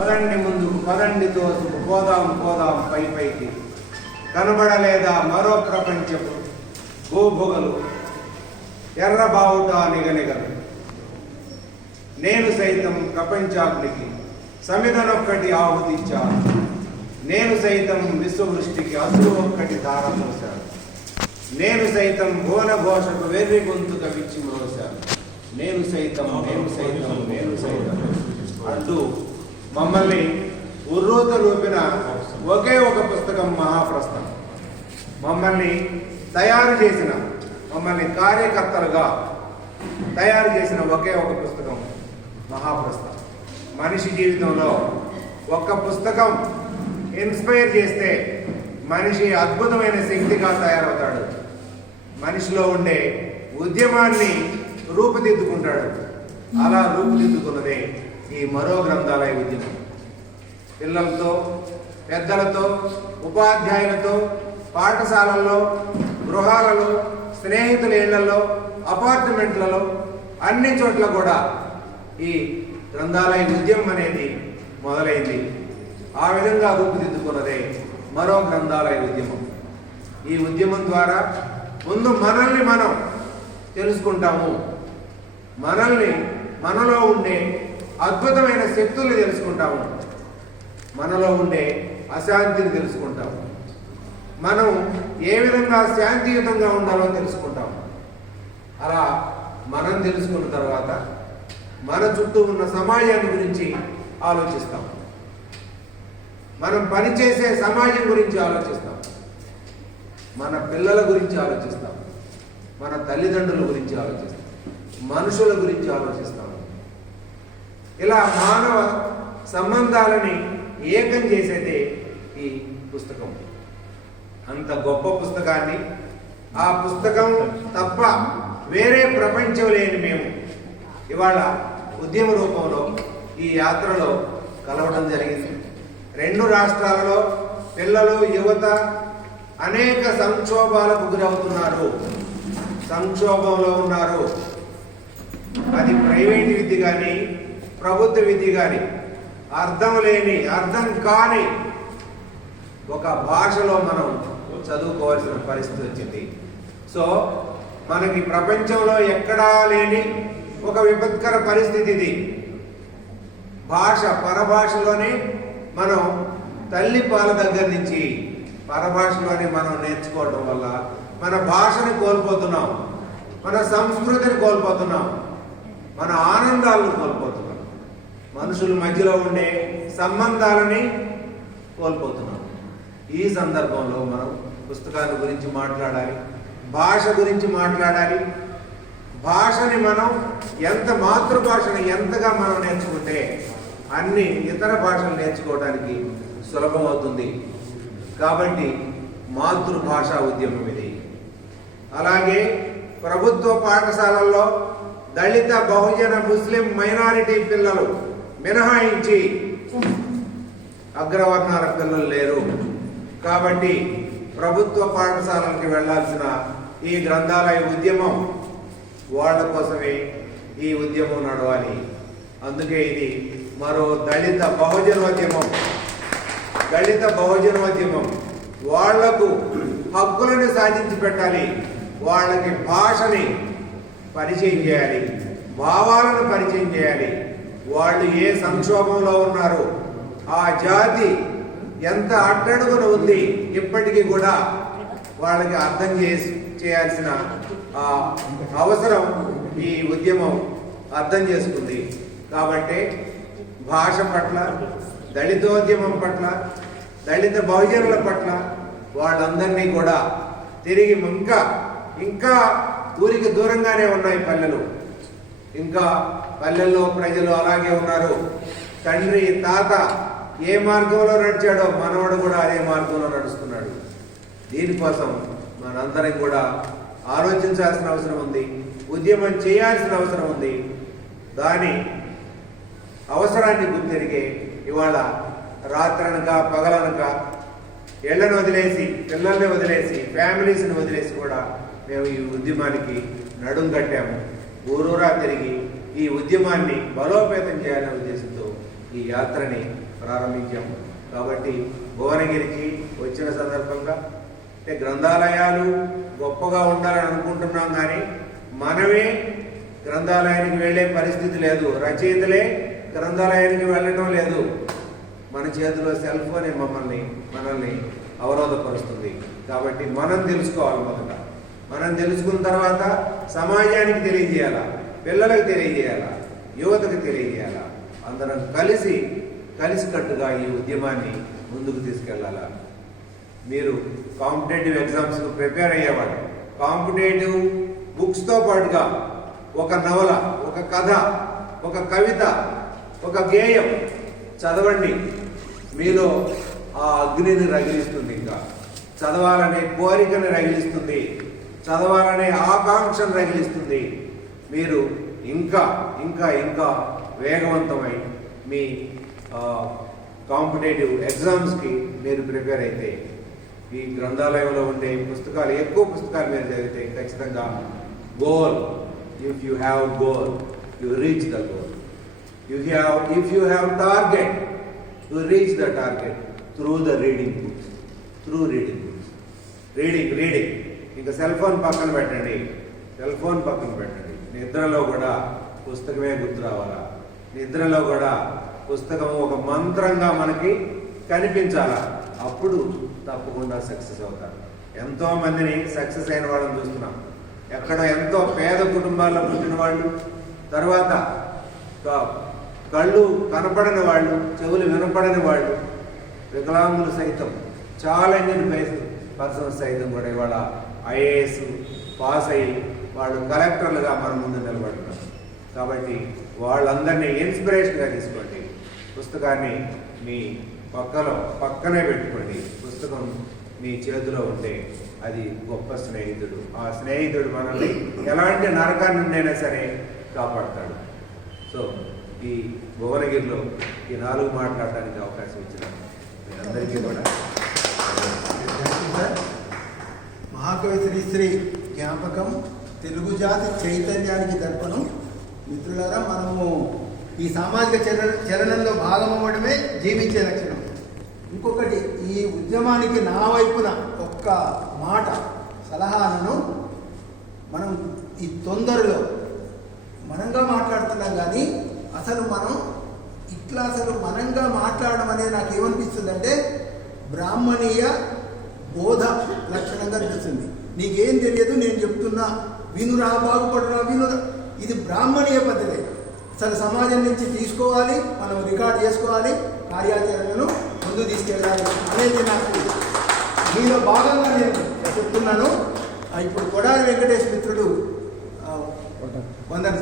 పదండి ముందుకు, పదండి తోసుకు, పోదాం పోదాం పై పైకి. కనబడలేదా మరో ప్రపంచపు భూభుగలు, ఎర్రబావుట నిగనిగలు. నేను సైతం ప్రపంచాగ్నికి సమిధనొక్కటి ఆహుతిచ్చాను. నేను సైతం విశ్వవృష్టికి అసురు ఒక్కటి ధారపోశాను. నేను సైతం భువన ఘోషకు వెర్రి గొంతుక విచ్చి మోశాను. నేను సైతం నేను సైతం నేను సైతం అంటూ మమ్మల్ని ఉర్రూత రూపిన ఒకే ఒక పుస్తకం మహాప్రస్థం. మమ్మల్ని తయారు చేసిన, మమ్మల్ని కార్యకర్తలుగా తయారు చేసిన ఒకే ఒక పుస్తకం మహాప్రస్థం. మనిషి జీవితంలో ఒక్క పుస్తకం ఇన్స్పైర్ చేస్తే మనిషి అద్భుతమైన శక్తిగా తయారవుతాడు. మనిషిలో ఉండే ఉద్యమాన్ని రూపుదిద్దుకుంటాడు. అలా రూపుదిద్దుకున్నదే ఈ మరో గ్రంథాలయ ఉద్యమం. పిల్లలతో, పెద్దలతో, ఉపాధ్యాయులతో, పాఠశాలల్లో, గృహాలలో, స్నేహితుల ఇళ్లలో, అపార్ట్మెంట్లలో, అన్ని చోట్ల కూడా ఈ గ్రంథాలయ ఉద్యమం అనేది మొదలైంది. ఆ విధంగా రూపుదిద్దుకున్నదే మరో గ్రంథాలయ ఉద్యమం. ఈ ఉద్యమం ద్వారా ముందు మనల్ని మనం తెలుసుకుంటాము. మనల్ని, మనలో ఉండే అద్భుతమైన శక్తుల్ని తెలుసుకుంటాము. మనలో ఉండే అశాంతిని తెలుసుకుంటాము. మనం ఏ విధంగా శాంతియుతంగా ఉండాలో తెలుసుకుంటాము. అలా మనం తెలుసుకున్న తర్వాత మన చుట్టూ ఉన్న సమాజాన్ని గురించి ఆలోచిస్తాం. మనం పనిచేసే సమాజం గురించి ఆలోచిస్తాం. మన పిల్లల గురించి ఆలోచిస్తాం. మన తల్లిదండ్రుల గురించి ఆలోచిస్తాం. మనుషుల గురించి ఆలోచిస్తాం. ఇలా మానవ సంబంధాలని ఏకం చేసేదే ఈ పుస్తకం. అంత గొప్ప పుస్తకాన్ని, ఆ పుస్తకం తప్ప వేరే ప్రపంచం లేని మేము ఇవాళ ఉద్యమ రూపంలో ఈ యాత్రలో కలవడం జరిగింది. 2 రాష్ట్రాలలో పిల్లలు, యువత అనేక సంక్షోభాలకు గురవుతున్నారు, సంక్షోభంలో ఉన్నారు. అది ప్రైవేట్ విద్య కానీ, ప్రభుత్వ విద్య కానీ, అర్థం లేని, అర్థం కాని ఒక భాషలో మనం చదువుకోవాల్సిన పరిస్థితి వచ్చింది. సో మనకి ప్రపంచంలో ఎక్కడా లేని ఒక విపత్కర పరిస్థితి ఇది. భాష, పరభాషలోనే మనం తల్లి పాల దగ్గర నుంచి పరభాషలోనే మనం నేర్చుకోవడం వల్ల మన భాషని కోల్పోతున్నాం, మన సంస్కృతిని కోల్పోతున్నాం, మన ఆనందాలను కోల్పోతున్నాం, మనుషుల మధ్యలో ఉండే సంబంధాలని కోల్పోతున్నాం. ఈ సందర్భంలో మనం పుస్తకాల గురించి మాట్లాడాలి, భాష గురించి మాట్లాడాలి. భాషని మనం మాతృభాషని ఎంతగా మనం నేర్చుకుంటే అన్ని ఇతర భాషలు నేర్చుకోవడానికి సులభం అవుతుంది. కాబట్టి మాతృభాషా ఉద్యమం ఇది. అలాగే ప్రభుత్వ పాఠశాలల్లో దళిత, బహుజన, ముస్లిం, మైనారిటీ పిల్లలు మినహాయించి అగ్రవర్ణాల పిల్లలు లేరు. కాబట్టి ప్రభుత్వ పాఠశాలకి వెళ్లాల్సిన ఈ గ్రంథాలయ ఉద్యమం వాళ్ళ కోసమే ఈ ఉద్యమం నడవాలి. అందుకే ఇది మరో దళిత బహుజనోద్యమం. దళిత బహుజనోద్యమం వాళ్లకు హక్కులను సాధించి పెట్టాలి. వాళ్ళకి భాషని పరిచయం చేయాలి, భావాలను పరిచయం చేయాలి. వాళ్ళు ఏ సంక్షోభంలో ఉన్నారు, ఆ జాతి ఎంత అట్టడుగున ఉంది, ఇప్పటికీ కూడా వాళ్ళకి అర్థం చేయాల్సిన అవసరం ఈ ఉద్యమం అర్థం చేసుకుంది. కాబట్టి భాష పట్ల, దళితోద్యమం పట్ల, దళిత బహుజనుల పట్ల వాళ్ళందరినీ కూడా తిరిగి ఇంకా ఊరికి దూరంగానే ఉన్నాయి పల్లెలు. ఇంకా పల్లెల్లో ప్రజలు అలాగే ఉన్నారు. తండ్రి, తాత ఏ మార్గంలో నడిచాడో మనవడు కూడా అదే మార్గంలో నడుస్తున్నాడు. దీనికోసం మనందరం కూడా ఆలోచించాల్సిన అవసరం ఉంది, ఉద్యమం చేయాల్సిన అవసరం ఉంది. దాని అవసరాన్ని గుర్తెరిగే ఇవాళ రాత్రనక పగలనక ఇళ్లను వదిలేసి, పిల్లల్ని వదిలేసి, ఫ్యామిలీస్ని వదిలేసి కూడా మేము ఈ ఉద్యమానికి నడుం కట్టాము. ఊరూరా తిరిగి ఈ ఉద్యమాన్ని బలోపేతం చేయాలనే ఉద్దేశంతో ఈ యాత్రని ప్రారంభించాము. కాబట్టి భువనగిరికి వచ్చిన సందర్భంగా అంటే గ్రంథాలయాలు గొప్పగా ఉండాలని అనుకుంటున్నాం, కానీ మనమే గ్రంథాలయానికి వెళ్ళే పరిస్థితి లేదు, రచయితలే గ్రంథాలయానికి వెళ్ళటం లేదు. మన చేతిలో సెల్ ఫోనే మనల్ని అవరోధపరుస్తుంది. కాబట్టి మనం తెలుసుకోవాలి. మొదట మనం తెలుసుకున్న తర్వాత సమాజానికి తెలియజేయాలా, పిల్లలకు తెలియజేయాలా, యువతకు తెలియజేయాలా. అందరం కలిసికట్టుగా ఈ ఉద్యమాన్ని ముందుకు తీసుకెళ్లాలా. మీరు కాంపిటేటివ్ ఎగ్జామ్స్కు ప్రిపేర్ అయ్యేవాడు కాంపిటేటివ్ బుక్స్తో పాటుగా ఒక నవల, ఒక కథ, ఒక కవిత, ఒక గేయం చదవండి. మీలో ఆ అగ్నిని రగిలిస్తుంది, ఇంకా చదవాలనే కోరికను రగిలిస్తుంది, చదవాలనే ఆకాంక్షను రగిలిస్తుంది. మీరు ఇంకా ఇంకా ఇంకా వేగవంతమై మీ కాంపిటేటివ్ ఎగ్జామ్స్కి మీరు ప్రిపేర్ అయితే ఈ గ్రంథాలయంలో ఉండే పుస్తకాలు, ఎక్కువ పుస్తకాలు మీరు చదివితే ఖచ్చితంగా goal, if you have goal you reach the goal. If you have target, you reach the target through the reading books. Reading. ఇంకా సెల్ ఫోన్ పక్కన పెట్టండి. నిద్రలో కూడా పుస్తకమే గుర్తు రావాలా. నిద్రలో కూడా పుస్తకం ఒక మంత్రంగా మనకి కనిపించాలా. అప్పుడు తప్పకుండా సక్సెస్ అవుతారు. ఎంతో మందిని సక్సెస్ అయిన వాళ్ళని చూస్తున్నాం. ఎక్కడో ఎంతో పేద కుటుంబాల్లో పుట్టిన వాళ్ళు, తర్వాత కళ్ళు కనపడని వాళ్ళు, చెవులు వినపడని వాళ్ళు, వికలాంగులు సైతం, ఛాలెంజ్డ్ పర్సన్స్ సైతం కూడా ఇవాళ ఐఏఎస్ పాస్ అయ్యి వాళ్ళు కలెక్టర్లుగా మన ముందు నిలబడుతున్నారు. కాబట్టి వాళ్ళందరినీ ఇన్స్పిరేషన్గా తీసుకోండి. పుస్తకాన్ని మీ పక్కనే పెట్టుకోండి. పుస్తకం మీ చేతిలో ఉంటే అది గొప్ప స్నేహితుడు. ఆ స్నేహితుడు మనల్ని ఎలాంటి నరకాన్ని నుండైనా సరే కాపాడతాడు. సో ఈ భువనగిరిలో ఈ 4 మాట్లాడడానికి అవకాశం ఇచ్చిన మీరందరికీ కూడా మహాకవి శ్రీశ్రీ జ్ఞాపకం, తెలుగు జాతి చైతన్యానికి దర్పణం. మిత్రులారా, మనము ఈ సామాజిక చలనంలో భాగమవ్వడమే జీవించే లక్షణం. ఇంకొకటి, ఈ ఉద్యమానికి నా వైపున ఒక్క మాట సలహాలను, మనం ఈ తొందరలో మనంగా మాట్లాడుతున్నాం, కానీ అసలు మనం మనంగా మాట్లాడడం అనేది నాకు ఏమనిపిస్తుందంటే బ్రాహ్మణీయ బోధ లక్షణంగా అనిపిస్తుంది. నీకేం తెలియదు, నేను చెప్తున్నా, వినురా, బాగుపడరా, వినురా. ఇది బ్రాహ్మణీయ పద్ధతి. అసలు సమాజం నుంచి తీసుకోవాలి, మనం రికార్డ్ చేసుకోవాలి, కార్యాచరణను ముందు తీసుకెళ్ళాలి అనేది నాకు మీలో భాగంగా నేను చెప్తున్నాను. ఇప్పుడు కొడాలి వెంకటేష్ మిత్రుడు వందన